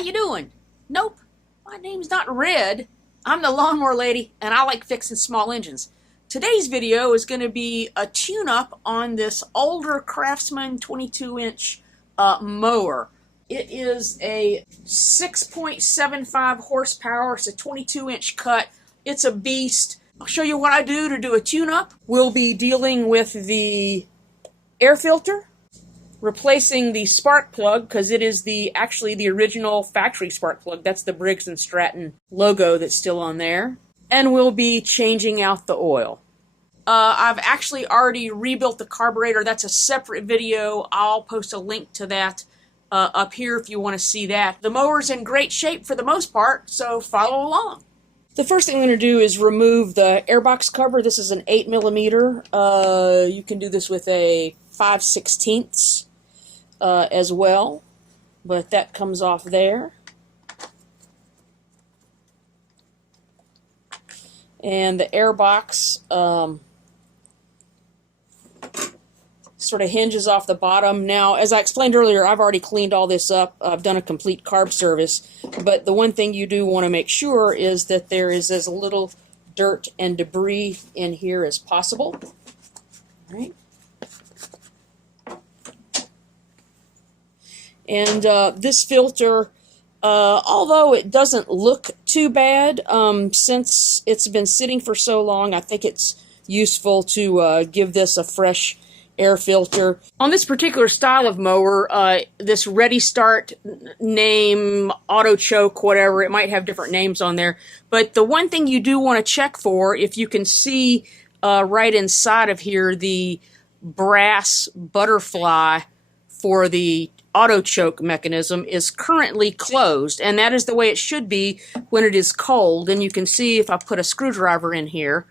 you doing? Nope, my name's not Red. I'm the Lawnmower Lady, and I like fixing small engines. Today's video is going to be a tune-up on this older Craftsman 22-inch mower. It is a 6.75 horsepower. It's a 22-inch cut. It's a beast. I'll show you what I do to do a tune-up. We'll be dealing with the air filter, replacing the spark plug, because it is actually the original factory spark plug. That's the Briggs and Stratton logo that's still on there. And we'll be changing out the oil. I've actually already rebuilt the carburetor. That's a separate video. I'll post a link to that up here if you want to see that. The mower's in great shape for the most part, so follow along. The first thing I'm going to do is remove the airbox cover. This is an 8mm. You can do this with a 5/16 as well, but that comes off there. And the airbox sort of hinges off the bottom. Now, as I explained earlier, I've already cleaned all this up. I've done a complete carb service, but the one thing you do want to make sure is that there is as little dirt and debris in here as possible. All right. And this filter, although it doesn't look too bad, since it's been sitting for so long, I think it's useful to give this a fresh air filter. On this particular style of mower, this Ready Start name, Auto Choke, whatever, it might have different names on there. But the one thing you do want to check for, if you can see right inside of here, the brass butterfly for the auto choke mechanism is currently closed, and that is the way it should be when it is cold. And you can see if I put a screwdriver in here,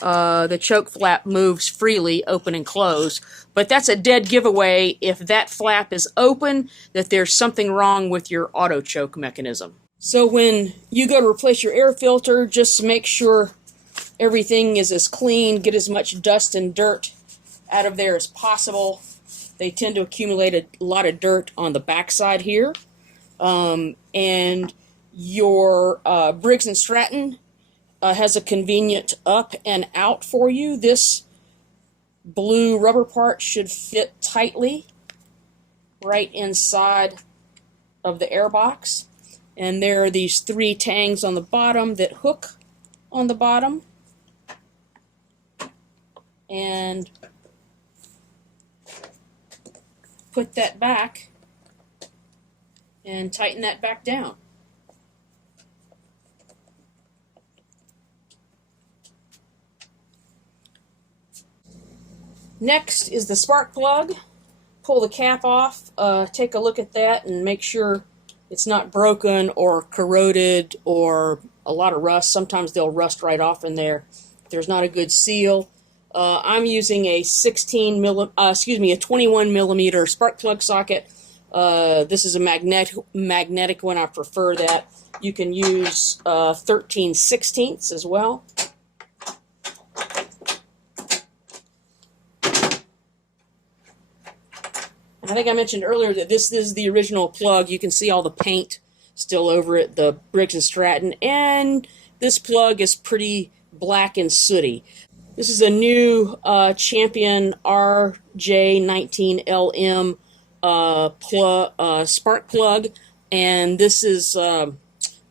the choke flap moves freely, open and close. But that's a dead giveaway if that flap is open, that there's something wrong with your auto choke mechanism. So when you go to replace your air filter, just make sure everything is as clean, get as much dust and dirt out of there as possible. They tend to accumulate a lot of dirt on the backside here. And your Briggs and Stratton has a convenient up and out for you. This blue rubber part should fit tightly right inside of the airbox. And there are these 3 tangs on the bottom that hook on the bottom. And put that back and tighten that back down. Next is the spark plug. Pull the cap off, take a look at that and make sure it's not broken or corroded or a lot of rust. Sometimes they'll rust right off in there if there's not a good seal. I'm using a 21mm spark plug socket. This is a magnetic one. I prefer that. You can use 13/16 as well. I think I mentioned earlier that this is the original plug. You can see all the paint still over it, the Briggs and Stratton, and this plug is pretty black and sooty. This is a new Champion RJ19LM spark plug, and this is, I'm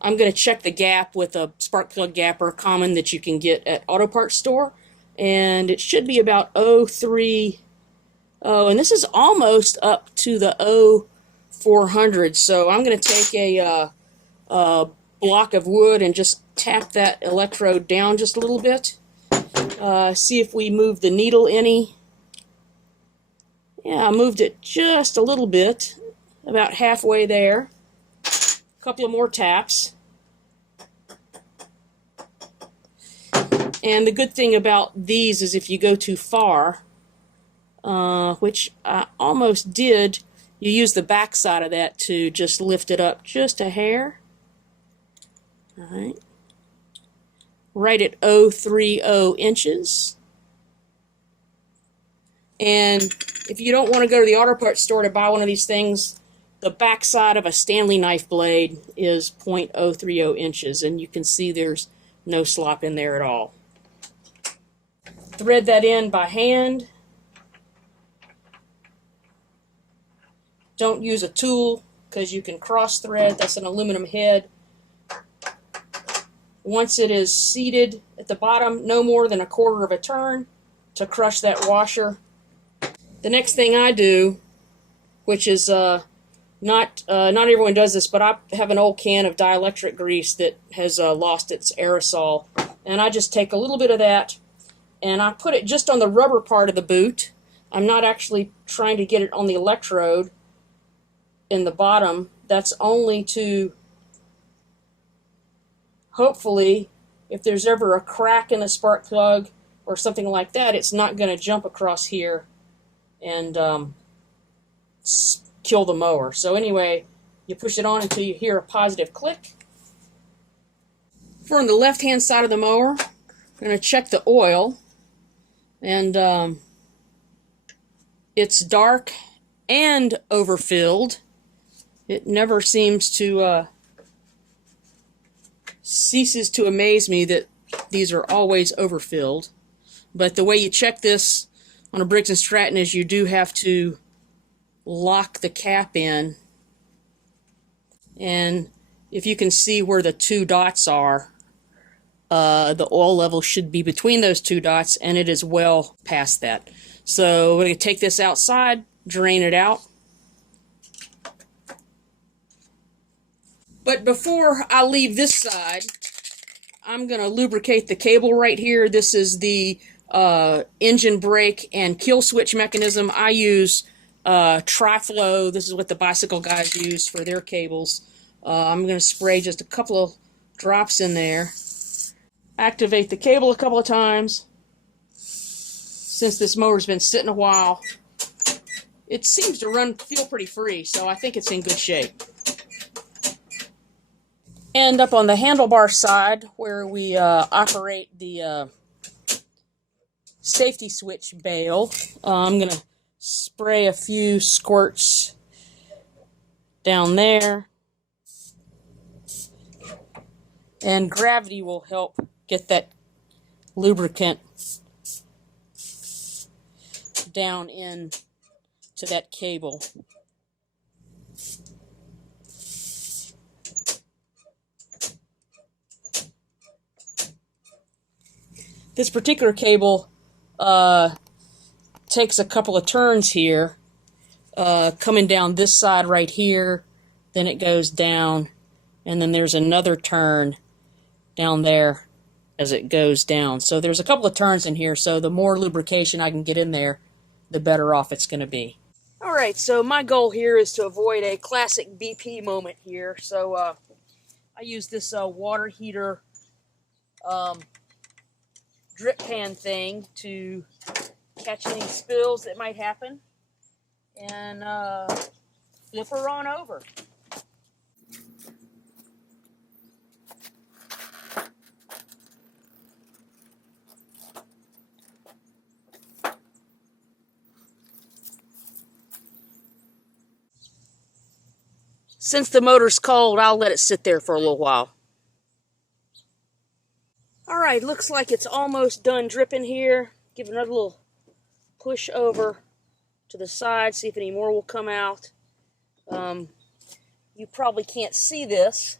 going to check the gap with a spark plug gapper common that you can get at auto parts store, and it should be about 0.30, and this is almost up to the 0.400, so I'm going to take a block of wood and just tap that electrode down just a little bit. See if we move the needle any. Yeah, I moved it just a little bit, about halfway there. A couple of more taps. And the good thing about these is if you go too far, which I almost did, you use the back side of that to just lift it up just a hair. All right. Right at 0.30 inches. And if you don't want to go to the auto parts store to buy one of these things, the back side of a Stanley knife blade is 0.030 inches, and you can see there's no slop in there at all. Thread that in by hand. Don't use a tool because you can cross thread. That's an aluminum head. Once it is seated at the bottom, no more than 1/4 of a turn to crush that washer. The next thing I do, which is not everyone does this, but I have an old can of dielectric grease that has lost its aerosol, and I just take a little bit of that and I put it just on the rubber part of the boot. I'm not actually trying to get it on the electrode in the bottom. That's only to, hopefully, if there's ever a crack in the spark plug or something like that, it's not going to jump across here and kill the mower. So anyway, you push it on until you hear a positive click. For on the left-hand side of the mower, I'm going to check the oil, and it's dark and overfilled. It never seems to ceases to amaze me that these are always overfilled. But the way you check this on a Briggs and Stratton is you do have to lock the cap in, and if you can see where the 2 dots are, the oil level should be between those 2 dots, and it is well past that. So we're going to take this outside, drain it out. But before I leave this side, I'm going to lubricate the cable right here. This is the engine brake and kill switch mechanism. I use Tri-Flow. This is what the bicycle guys use for their cables. I'm going to spray just a couple of drops in there. Activate the cable a couple of times. Since this mower's been sitting a while, it seems to feel pretty free, so I think it's in good shape. And up on the handlebar side, where we operate the safety switch bail, I'm going to spray a few squirts down there. And gravity will help get that lubricant down in to that cable. This particular cable takes a couple of turns here, coming down this side right here, then it goes down, and then there's another turn down there as it goes down. So there's a couple of turns in here, so the more lubrication I can get in there, the better off it's going to be. Alright, so my goal here is to avoid a classic BP moment here, so I use this water heater drip pan thing to catch any spills that might happen, and flip her on over. Since the motor's cold, I'll let it sit there for a little while. Alright, looks like it's almost done dripping here. Give another little push over to the side, see if any more will come out. You probably can't see this,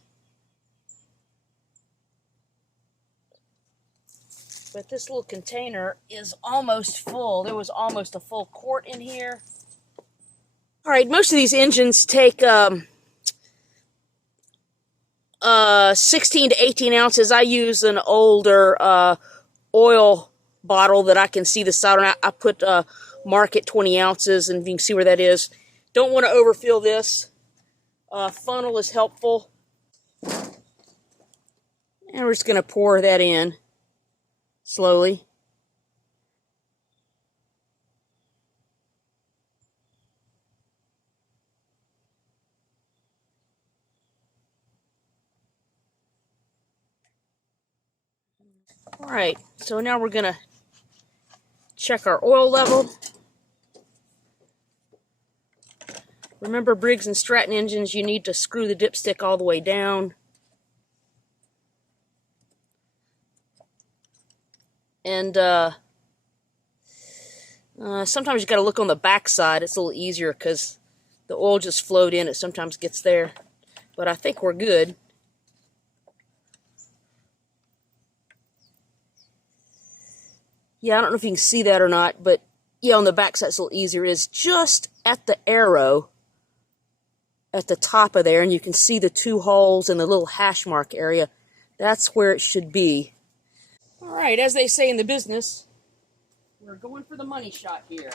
but this little container is almost full. There was almost a full quart in here. Alright, most of these engines take 16 to 18 ounces. I use an older oil bottle that I can see the side on. I put mark at 20 ounces, and you can see where that is. Don't want to overfill this. Funnel is helpful. And we're just going to pour that in slowly. Alright, so now we're going to check our oil level. Remember, Briggs and Stratton engines, you need to screw the dipstick all the way down. And sometimes you got to look on the back side. It's a little easier because the oil just flowed in. It sometimes gets there. But I think we're good. Yeah, I don't know if you can see that or not, but yeah, on the back side it's a little easier. It's just at the arrow at the top of there, and you can see the two holes and the little hash mark area. That's where it should be. All right, as they say in the business, we're going for the money shot here.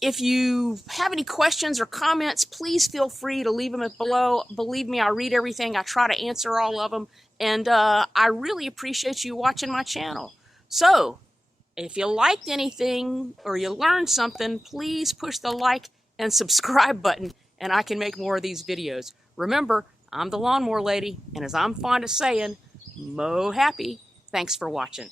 If you have any questions or comments, please feel free to leave them below. Believe me, I read everything. I try to answer all of them. And I really appreciate you watching my channel. So, if you liked anything or you learned something, please push the like and subscribe button, and I can make more of these videos. Remember, I'm the Lawnmower Lady, and as I'm fond of saying, mow happy. Thanks for watching.